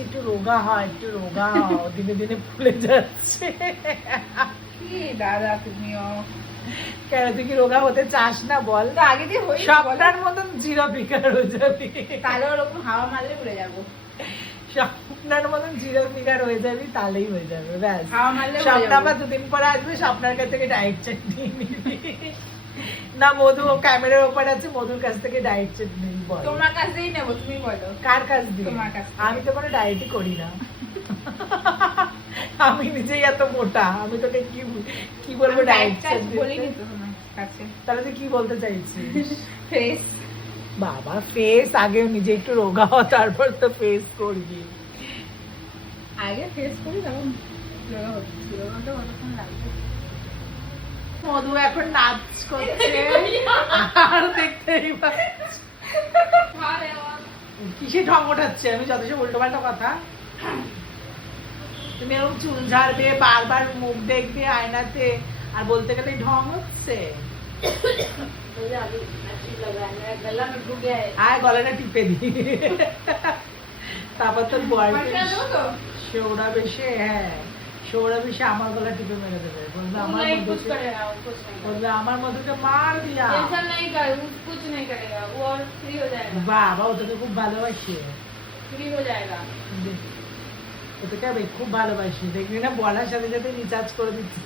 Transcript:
বলছে একটু রোগা হয়, একটু রোগা হও, দিনে দিনে ফুলে যাচ্ছে। কি দাদা তুমিও কেন তুই কি রোগা হতে চাস না বল? তো আগে দিয়ে হই স্বপ্নার মতন জিরো ফিগার হয়ে যাবি। তাহলে ওরকম হাওয়া মারলে উড়ে যাবো। স্বপ্নার মতন জিরো ফিগার হয়ে যাবি, তাহলেই হয়ে যাবে ব্যাস। হাওয়া মারলে উড়ে স্বপ্ন যাবো। আবার দুদিন পরে আসবে, স্বপ্নার কাছ থেকে ডায়েট চাট নিয়ে নিবি। না মধু ক্যামেরার ওপর আছে, মধুর কাছ থেকে ডায়েট চাট নিবি বল। তোমার কাছেই নেবো, তুমি বলো। কার কাছ দিয়ে? তোমার কাছ থেকে। আমি তো কোনো ডায়েটই করি না। আমি নিজেই এত মোটা, আমি তোকে কি বলবো ডায়েট চাট বলিনি দিতে? তো তোমার কাছে। তাহলে তুই কি বলতে চাইছিস? ফেস বাবা ফেস আগে নিজে একটু রোগা হ, তারপর তো ফেস করবি। আগে ফেস করি তখন রোগা হচ্ছে। রোগাটা কতক্ষণ লাগবে? মধু এখন নাচ করছে আর দেখতেই পাচ্ছিস কিসে ঢং ওঠাচ্ছে। আমি যথেষ্ট উল্টো পাল্টা কথা। তুমি এরকম চুল ঝাড়বে, বারবার মুখ দেখবে আয়নাতে, আর বলতে গেলে ঢং হচ্ছে। আয় গলাটা টিপে দি, তারপর তোর বয়ফ্রেন্ড সৌরভ এসে, হ্যাঁ সৌরভ এসে আমার গলা টিপে মেরে দেবে, বলবে আমার মধুকে মার দিয়া। বাবা ও তোকে খুব ভালোবাসে, ও তোকে খুব ভালোবাসে, দেখবি না বলার সাথে সাথে রিচার্জ করে দিচ্ছে।